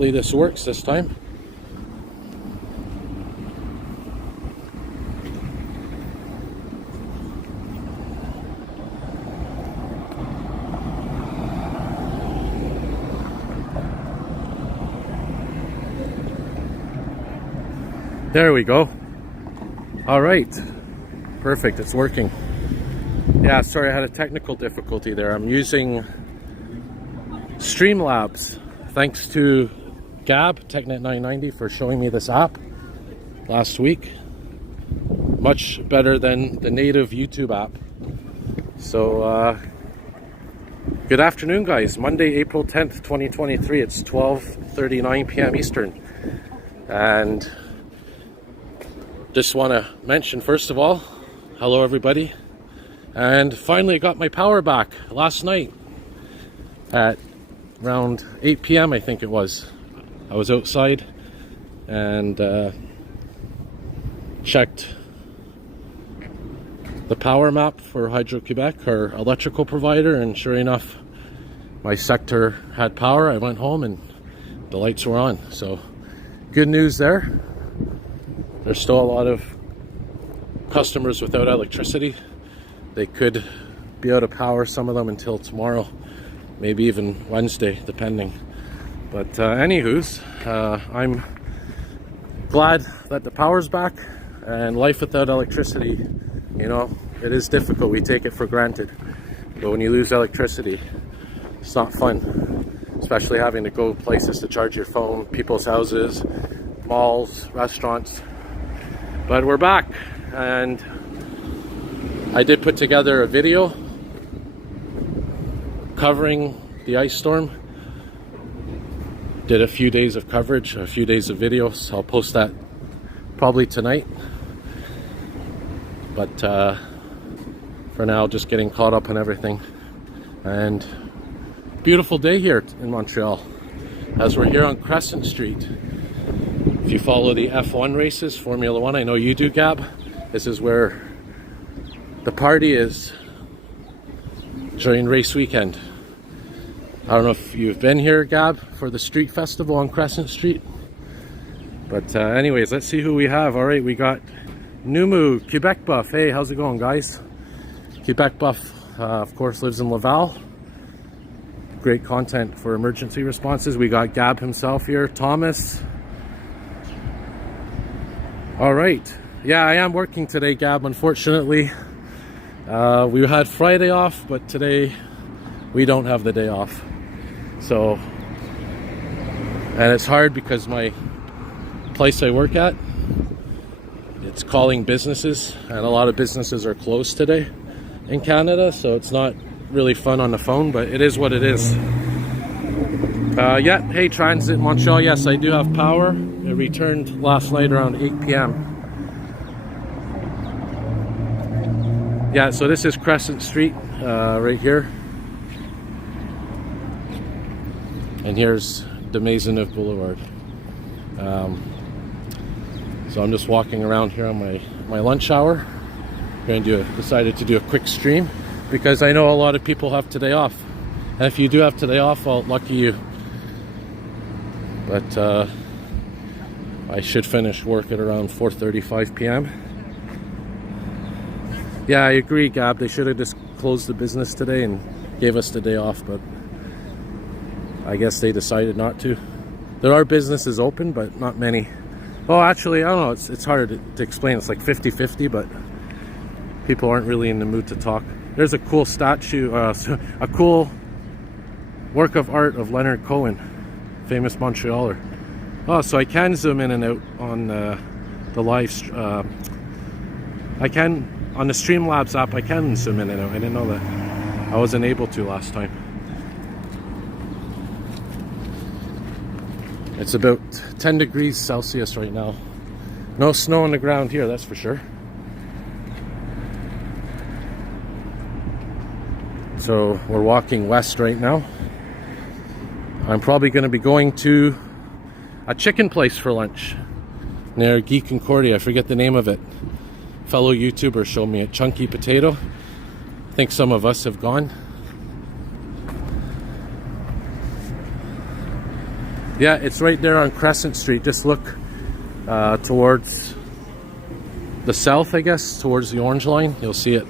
hopefully this works this time. There we go. All right, perfect, it's working. Yeah, sorry, I had a technical difficulty there. I'm using Streamlabs. Thanks to Gab, TechNet990, for showing me this app last week. Much better than the native YouTube app. So, good afternoon, guys. Monday, April 10th, 2023. It's 12:39 p.m. Eastern. And just want to mention, first of all, hello everybody. And finally I got my power back last night at around 8 p.m. I think it was. I was outside and checked the power map for Hydro-Quebec, our electrical provider, and sure enough my sector had power. I went home and the lights were on, so good news there. There's still a lot of customers without electricity. They could be out of power, some of them, until tomorrow, maybe even Wednesday, depending. But anywho's, I'm glad that the power's back, and life without electricity, you know, it is difficult. We take it for granted. But when you lose electricity, it's not fun, especially having to go places to charge your phone, people's houses, malls, restaurants. But we're back, and I did put together a video covering the ice storm. Did a few days of coverage, a few days of videos. I'll post that probably tonight. But for now, just getting caught up on everything. And beautiful day here in Montreal, as we're here on Crescent Street. If you follow the F1 races, Formula 1, I know you do, Gab, this is where the party is during race weekend. I don't know if you've been here, Gab, for the street festival on Crescent Street. But anyways, let's see who we have. All right, we got Numu, Quebec Buff. Hey, how's it going, guys? Quebec Buff, of course, lives in Laval. Great content for emergency responses. We got Gab himself here, Thomas. All right, yeah, I am working today, Gab, unfortunately. We had Friday off, but today we don't have the day off. So, and it's hard because my place I work at, it's calling businesses, and a lot of businesses are closed today in Canada, so it's not really fun on the phone, but it is what it is. Yeah, hey, Transit Montreal, yes, I do have power. It returned last night around 8 p.m. Yeah, so this is Crescent Street, right here. And here's the Maisonneuve Boulevard. So I'm just walking around here on my lunch hour. Decided to do a quick stream because I know a lot of people have today off. And if you do have today off, well, lucky you. But I should finish work at around 4:35 p.m. Yeah, I agree, Gab. They should have just closed the business today and gave us the day off, but I guess they decided not to. There are businesses open, but not many. Oh, actually, I don't know. It's hard to explain. It's like 50-50, but people aren't really in the mood to talk. There's a cool statue, a cool work of art of Leonard Cohen, famous Montrealer. Oh, so I can zoom in and out on the live. I can on the Streamlabs app. I can zoom in and out. I didn't know that. I wasn't able to last time. It's about 10 degrees Celsius right now. No snow on the ground here, that's for sure. So we're walking west right now. I'm probably going to be going to a chicken place for lunch near Guy Concordia. I forget the name of it. Fellow YouTuber showed me a Chunky Potato. I think some of us have gone. Yeah, it's right there on Crescent Street. Just look towards the south, I guess, towards the orange line. You'll see it.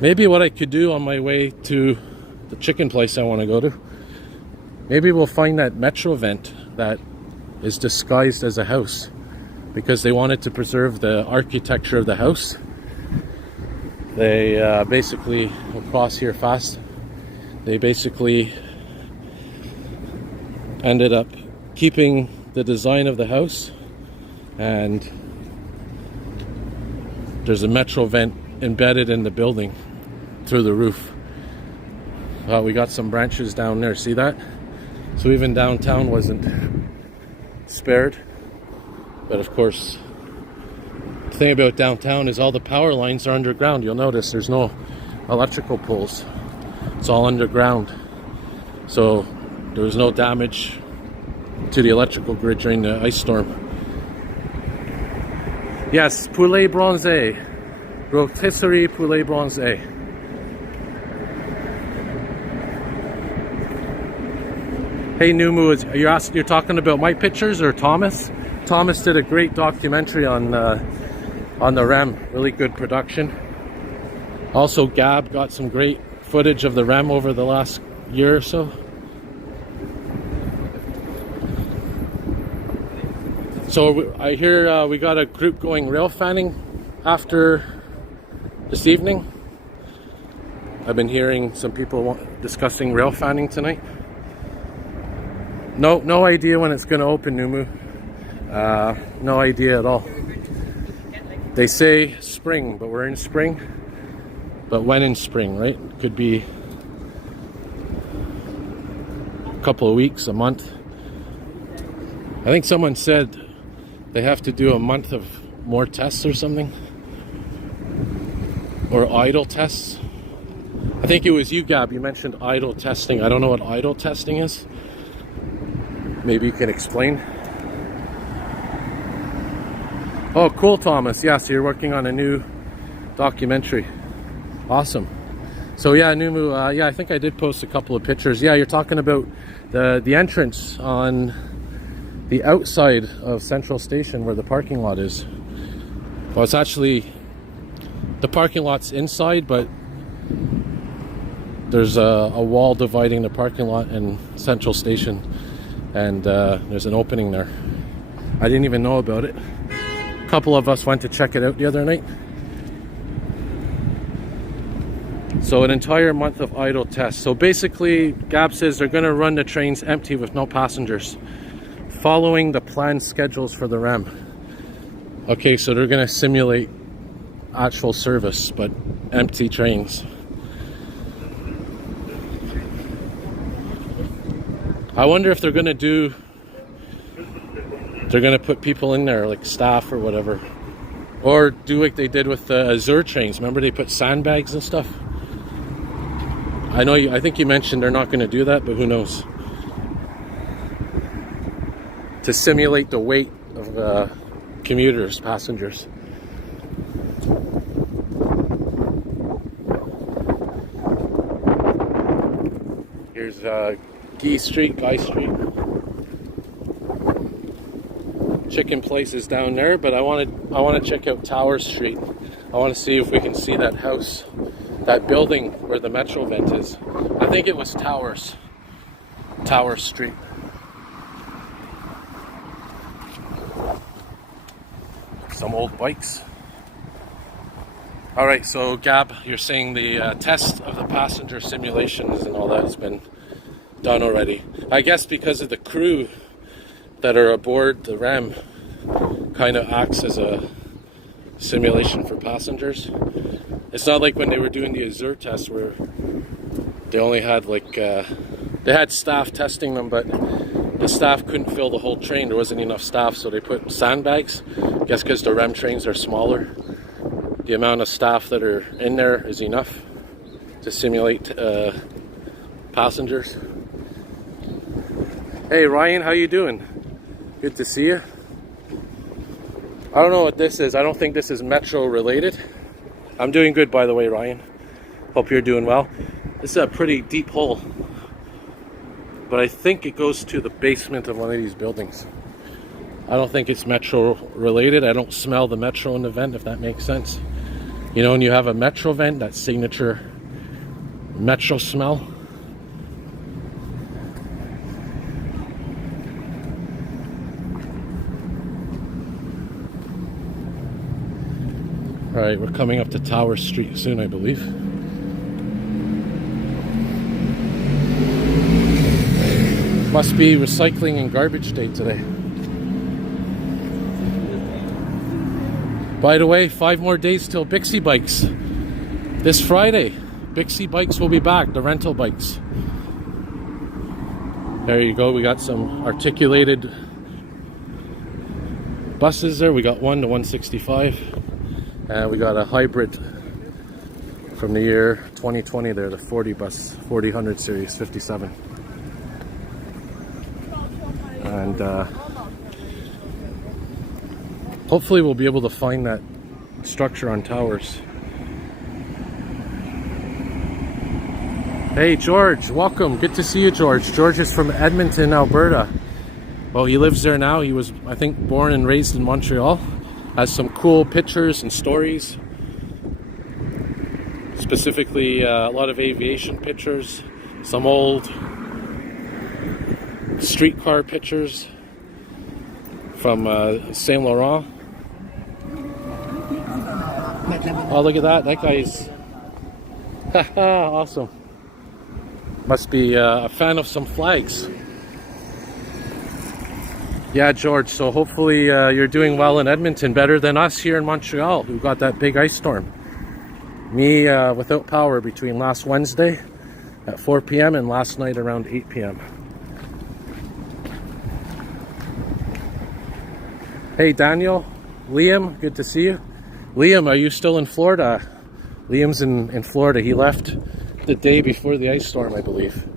Maybe what I could do on my way to the chicken place I want to go to, maybe we'll find that Metro vent that is disguised as a house, because they wanted to preserve the architecture of the house. They basically, we'll cross here fast, they basically ended up keeping the design of the house, and there's a Metro vent embedded in the building through the roof. We got some branches down there, see that? So even downtown wasn't spared. But of course, the thing about downtown is all the power lines are underground. You'll notice there's no electrical poles. It's all underground. So there was no damage to the electrical grid during the ice storm. Yes, poulet bronzé. Rotisserie poulet bronzé. Hey Numu, you're talking about my pictures or Thomas? Thomas did a great documentary on the REM. Really good production. Also, Gab got some great footage of the REM over the last year or so. So I hear we got a group going rail fanning after this evening. I've been hearing some people discussing rail fanning tonight. No idea when it's going to open, Numu. No idea at all. They say spring, but we're in spring. But when in spring, right? Could be a couple of weeks, a month. I think someone said they have to do a month of more tests or something. Or idle tests. I think it was you, Gab, you mentioned idle testing. I don't know what idle testing is. Maybe you can explain. Oh, cool, Thomas. Yeah, so you're working on a new documentary. Awesome. So yeah, Numu, yeah, I think I did post a couple of pictures. Yeah, you're talking about the entrance on the outside of Central Station where the parking lot is. Well, it's actually, the parking lot's inside, but there's a wall dividing the parking lot and Central Station, and there's an opening there. I didn't even know about it. A couple of us went to check it out the other night. So an entire month of idle tests. So basically, Gab says they're going to run the trains empty with no passengers, following the planned schedules for the REM. Okay, so they're going to simulate actual service, but empty trains. I wonder if they're going to put people in there, like staff or whatever. Or do like they did with the Azure trains. Remember they put sandbags and stuff? I think you mentioned they're not going to do that, but who knows? To simulate the weight of commuters, passengers. Here's Guy Street. Chicken place is down there, but I want to check out Tower Street. I want to see if we can see that house, that building where the Metro vent is. I think it was Tower Street. Some old bikes. All right, so Gab, you're saying the test of the passenger simulations and all that has been done already. I guess because of the crew that are aboard the REM kind of acts as a simulation for passengers. It's not like when they were doing the Azure test where they only had they had staff testing them, but the staff couldn't fill the whole train. There wasn't enough staff, so they put sandbags. I guess because the REM trains are smaller, the amount of staff that are in there is enough to simulate passengers. Hey Ryan, how you doing? Good to see you. I don't know what this is. I don't think this is Metro related. I'm doing good, by the way, Ryan. Hope you're doing well. This is a pretty deep hole. but I think it goes to the basement of one of these buildings. I don't think it's metro related. I don't smell the metro in the vent, if that makes sense. You know, when you have a metro vent, that signature metro smell. All right, we're coming up to Tower Street soon, I believe. Must be recycling and garbage day today. By the way, 5 more days till Bixie Bikes. This Friday, Bixie Bikes will be back, the rental bikes. There you go, we got some articulated buses there. We got one, the 165. And we got a hybrid from the year 2020 there, the 40 bus, 4000 series, 57. And hopefully we'll be able to find that structure on Towers. Hey George, welcome. Good to see you, George. George is from Edmonton, Alberta. Well, he lives there now. He was, I think, born and raised in Montreal. Has some cool pictures and stories. Specifically, a lot of aviation pictures. Some old streetcar pictures from Saint Laurent. Oh, look at that. That guy's awesome. Must be a fan of some flags. Yeah, George, so hopefully you're doing well in Edmonton, better than us here in Montreal, who got that big ice storm. Me without power between last Wednesday at 4 p.m. and last night around 8 p.m. Hey Daniel, Liam, good to see you. Liam, are you still in Florida? Liam's in Florida. He left the day before the ice storm, I believe.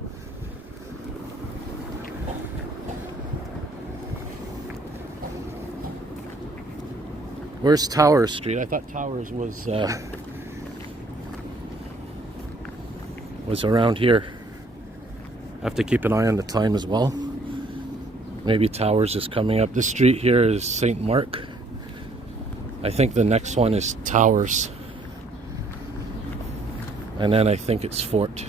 Where's Towers Street? I thought Towers was around here. I have to keep an eye on the time as well. Maybe Towers is coming up. This street here is St. Mark. I think the next one is Towers. And then I think it's Fort.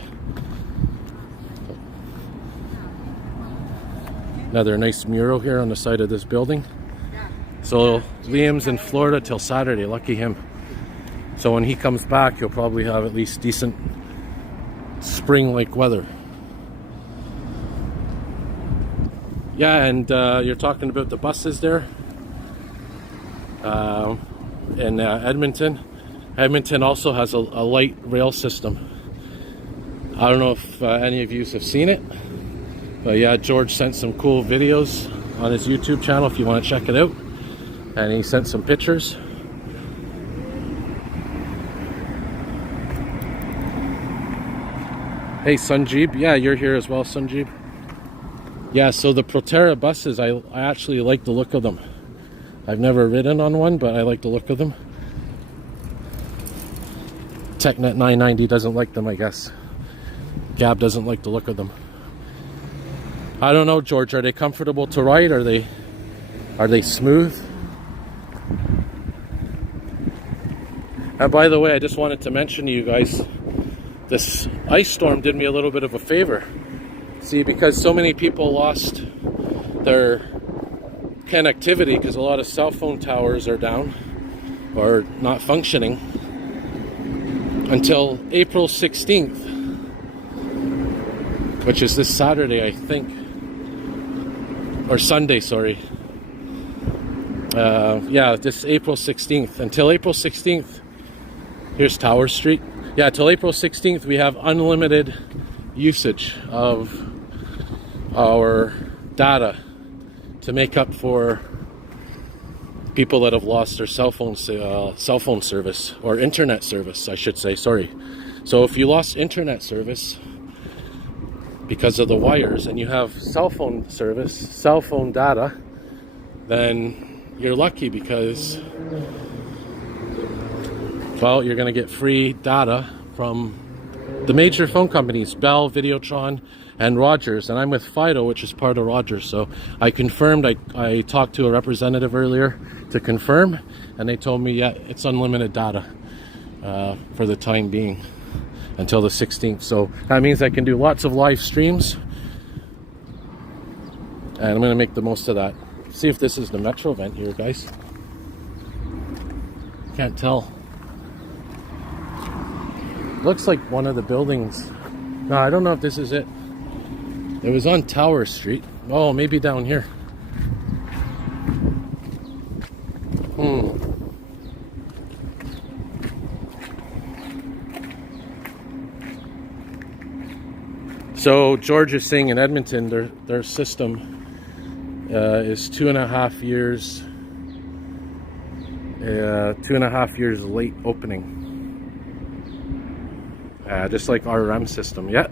Another nice mural here on the side of this building. So Liam's in Florida till Saturday, lucky him. So when he comes back, he'll probably have at least decent spring-like weather. Yeah, and you're talking about the buses there in Edmonton. Edmonton also has a light rail system. I don't know if any of you have seen it, but yeah, George sent some cool videos on his YouTube channel if you want to check it out. And he sent some pictures. Hey Sanjeeb, yeah, you're here as well, Sanjeeb. Yeah, so the Proterra buses, I actually like the look of them. I've never ridden on one, but I like the look of them. TechNet 990 doesn't like them, I guess. Gab doesn't like the look of them. I don't know, George, are they comfortable to ride? Are they smooth? And by the way, I just wanted to mention to you guys, this ice storm did me a little bit of a favor. See, because so many people lost their connectivity because a lot of cell phone towers are down or not functioning until April 16th, which is this Saturday, I think, or Sunday, sorry. Yeah, this April 16th. Until April 16th, here's Tower Street. Yeah, till April 16th, we have unlimited usage of our data to make up for people that have lost their cell phone service, or internet service, I should say, sorry. So if you lost internet service because of the wires and you have cell phone service, cell phone data, then you're lucky because, well, you're going to get free data from the major phone companies, Bell, Videotron, and Rogers, and I'm with Fido, which is part of Rogers. So I confirmed, I talked to a representative earlier to confirm, and they told me, yeah, it's unlimited data for the time being until the 16th. So that means I can do lots of live streams, and I'm going to make the most of that. See if this is the Metro vent here, guys. Can't tell. Looks like one of the buildings. No, I don't know if this is it. It was on Tower Street. Oh, maybe down here. So George is saying in Edmonton, their system is 2.5 years. 2.5 years late opening. Just like our REM system, yeah.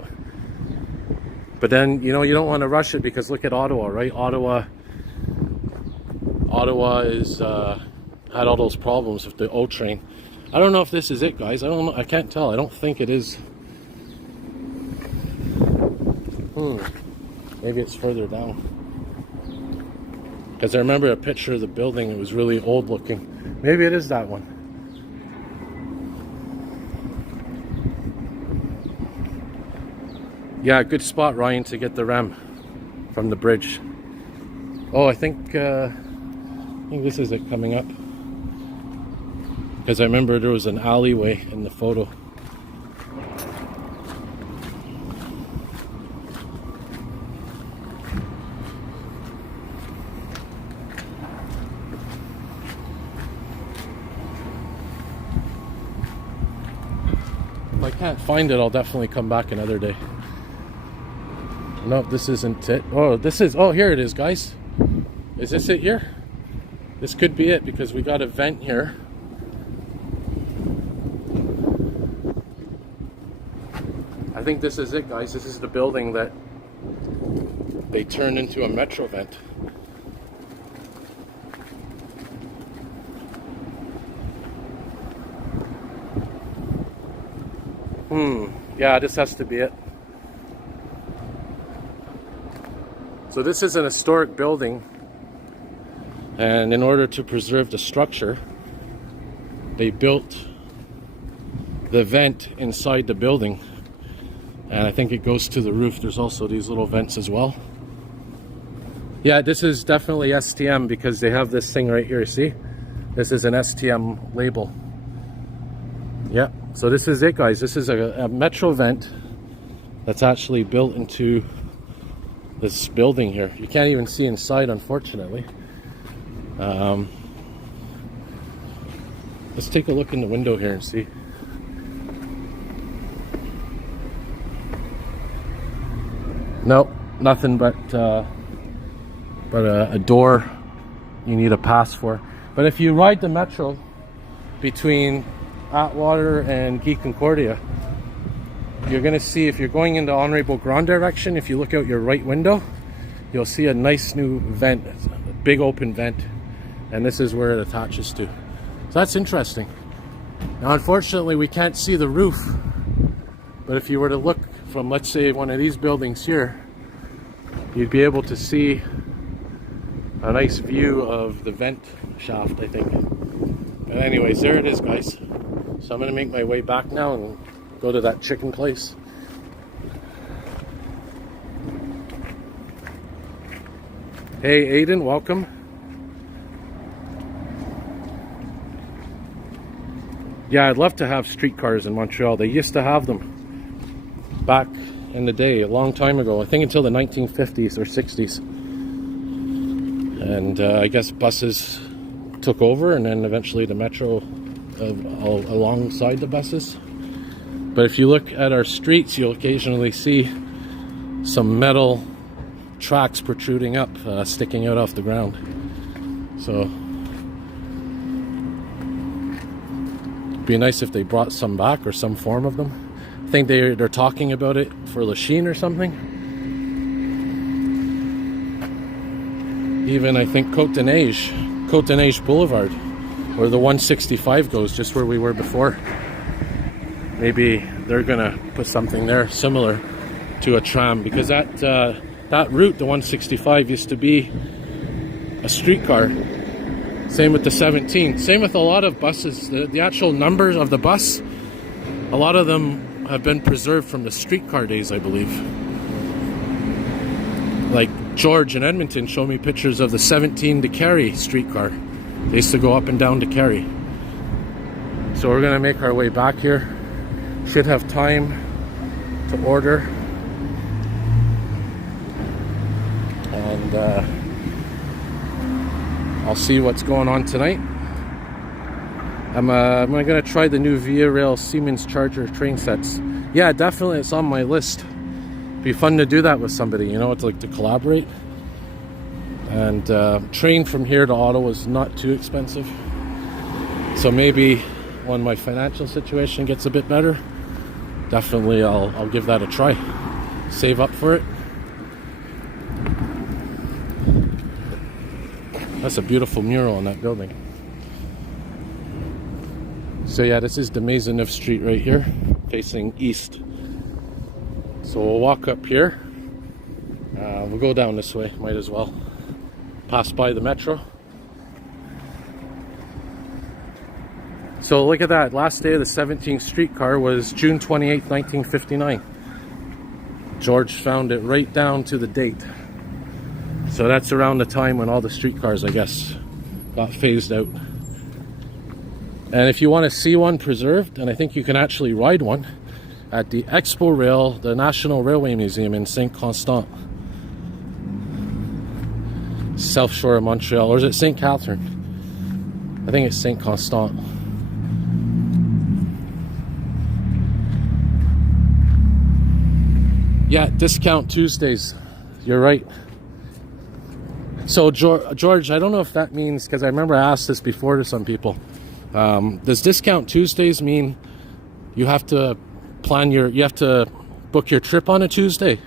But then, you know, you don't want to rush it, because look at Ottawa, right? Ottawa is had all those problems with the O train. I don't know if this is it, guys. I don't know. I can't tell. I don't think it is. Maybe it's further down. Because I remember a picture of the building. It was really old looking. Maybe it is that one. Yeah, good spot, Ryan, to get the REM from the bridge. Oh, I think this is it coming up. Because I remember there was an alleyway in the photo. If I can't find it, I'll definitely come back another day. No, this isn't it. Oh, this is, oh, here it is, guys. Is this it here? This could be it, because we got a vent here. I think this is it, guys. This is the building that they turned into a Metro vent. Yeah, this has to be it. So this is an historic building, and in order to preserve the structure, they built the vent inside the building, and I think it goes to the roof. There's also these little vents as well. Yeah, this is definitely STM, because they have this thing right here, see? This is an STM label. Yeah, so this is it, guys. This is a Metro vent that's actually built into this building here. You can't even see inside, unfortunately. Let's take a look in the window here and see. Nope, nothing but a door you need a pass for. But if you ride the Metro between Atwater and Guy Concordia, you're going to see, if you're going in the Honorable Grand direction, if you look out your right window, you'll see a nice new vent, a big open vent, and this is where it attaches to. So that's interesting. Now, unfortunately, we can't see the roof, but if you were to look from, let's say, one of these buildings here, you'd be able to see a nice view of the vent shaft, I think. But anyways, there it is, guys. So I'm going to make my way back now and go to that chicken place. Hey Aiden, welcome. Yeah, I'd love to have streetcars in Montreal. They used to have them back in the day, a long time ago. I think until the 1950s or 60s. And I guess buses took over, and then eventually the Metro alongside the buses. But if you look at our streets, you'll occasionally see some metal tracks protruding up, sticking out off the ground. So it'd be nice if they brought some back, or some form of them. I think they're talking about it for Lachine or something. Even I think Côte de Neige Boulevard, where the 165 goes, just where we were before. Maybe they're gonna put something there similar. to a tram, because that route, the 165, used to be a streetcar. Same with the 17. Same with a lot of buses. The actual numbers of the bus, a lot of them have been preserved from the streetcar days, I believe. Like George in Edmonton showed me pictures of the 17 to Carey streetcar. They used to go up and down to Carey. So we're gonna make our way back here. Should have time to order. And I'll see what's going on tonight. I'm gonna try the new Via Rail Siemens Charger train sets. Yeah, definitely, it's on my list. Be fun to do that with somebody, you know, it's like to collaborate. And train from here to Ottawa is not too expensive. So maybe when my financial situation gets a bit better, definitely I'll give that a try. Save up for it. That's a beautiful mural on that building. So yeah, this is the Maisonneuve Street right here, facing east. So we'll walk up here. We'll go down this way, might as well. Pass by the metro. So look at that, last day of the 17th streetcar was June 28th, 1959. George found it right down to the date. So that's around the time when all the streetcars, I guess, got phased out. And if you want to see one preserved, and I think you can actually ride one, at the Expo Rail, the National Railway Museum in St. Constant, South Shore of Montreal, or is it St. Catherine? I think it's St. Constant. Yeah, discount Tuesdays. You're right. So George, I don't know if that means, because I remember I asked this before to some people. Does discount Tuesdays mean you have to you have to book your trip on a Tuesday?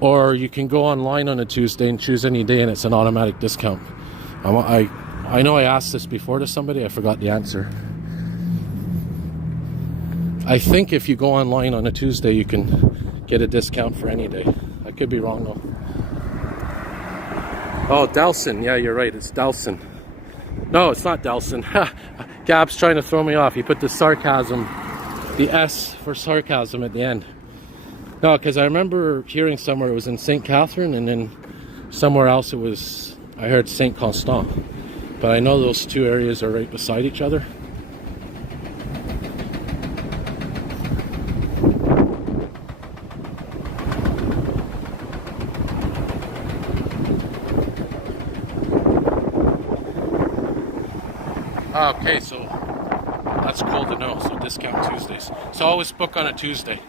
Or you can go online on a Tuesday and choose any day and it's an automatic discount? I know I asked this before to somebody, I forgot the answer. I think if you go online on a Tuesday, you can get a discount for any day. I could be wrong though. Oh, Delson. Yeah, you're right. It's Delson. No, it's not Delson. Gab's trying to throw me off. He put the sarcasm, the S for sarcasm at the end. No, because I remember hearing somewhere it was in St. Catherine, and then somewhere else it was, I heard St. Constant. But I know those two areas are right beside each other. Okay, so that's cool to know. So discount Tuesdays. So always book on a Tuesday.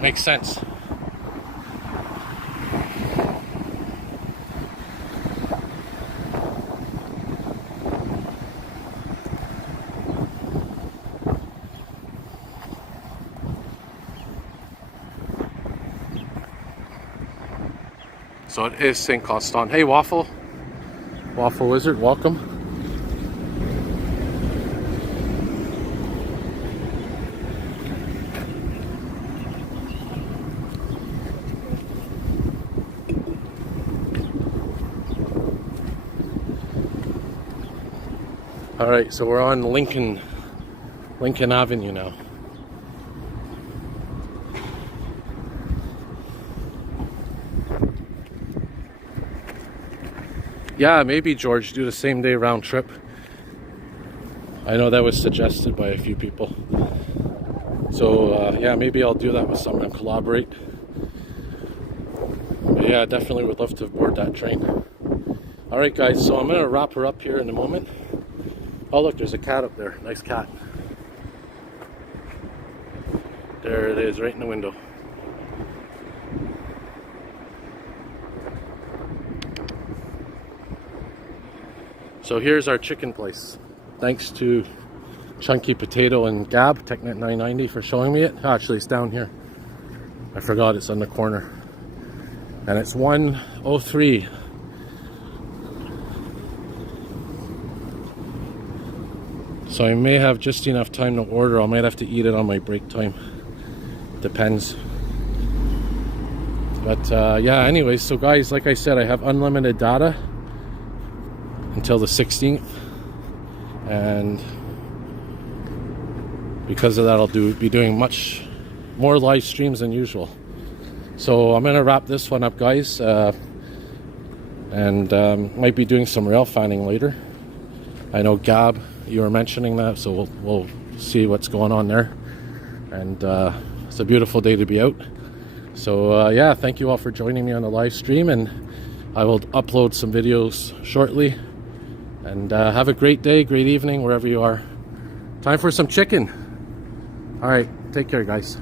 Makes sense. So it is St. Constant. Hey, Waffle Wizard, welcome. All right, so we're on Lincoln Avenue now. Yeah, maybe George, do the same day round trip. I know that was suggested by a few people. So yeah, maybe I'll do that with someone and collaborate. But yeah, definitely would love to board that train. All right, guys, so I'm gonna wrap her up here in a moment. Oh look, there's a cat up there. Nice cat. There it is, right in the window. So here's our chicken place. Thanks to Chunky Potato and Gab, TechNet 990, for showing me it. Actually, it's down here. I forgot it's on the corner. And it's 103. So I may have just enough time to order. I might have to eat it on my break time. Depends. But yeah, anyways, so guys, like I said, I have unlimited data until the 16th, and because of that, I'll be doing much more live streams than usual. So I'm gonna wrap this one up, guys, and might be doing some rail fanning later. I know Gab, you were mentioning that, so we'll see what's going on there. And it's a beautiful day to be out. So yeah, thank you all for joining me on the live stream, and I will upload some videos shortly. And have a great day, great evening, wherever you are. Time for some chicken. All right, take care, guys.